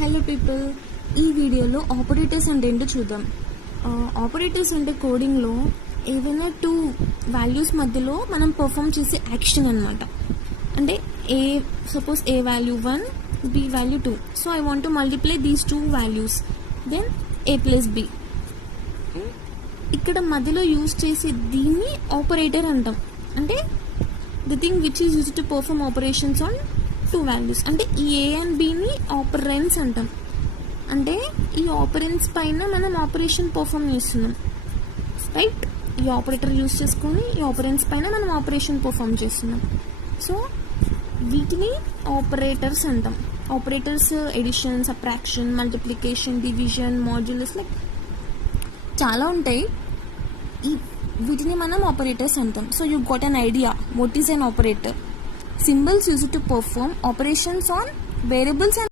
Hello people, ఈ వీడియోలో operators అంటే ఏంటో చూద్దాం. ఆపరేటర్స్ అంటే కోడింగ్లో ఏవైనా టూ వాల్యూస్ మధ్యలో మనం పర్ఫామ్ చేసే యాక్షన్ అనమాట. అంటే suppose A value 1, B value 2. So I want to multiply these two values, then A plus B. ఇక్కడ మధ్యలో యూజ్ చేసే దీన్ని ఆపరేటర్ అంటాం. అంటే the thing which is used to perform operations on two values. అంటే ఈ ఏ అండ్ బిని ఆపరెంట్స్ అంటాం. అంటే ఈ ఆపరెంట్స్ పైన మనం ఆపరేషన్ పర్ఫామ్ చేస్తున్నాం, రైట్? ఈ ఆపరేటర్ యూజ్ చేసుకొని ఈ ఆపరెంట్స్ పైన మనం ఆపరేషన్ పర్ఫామ్ చేస్తున్నాం. సో వీటిని ఆపరేటర్స్ అంటాం. Operators addition, subtraction, multiplication, division, modulus, like చాలా ఉంటాయి. వీటిని మనం ఆపరేటర్స్ అంటాం. So you got an idea what is an operator. Symbols used to perform operations on variables and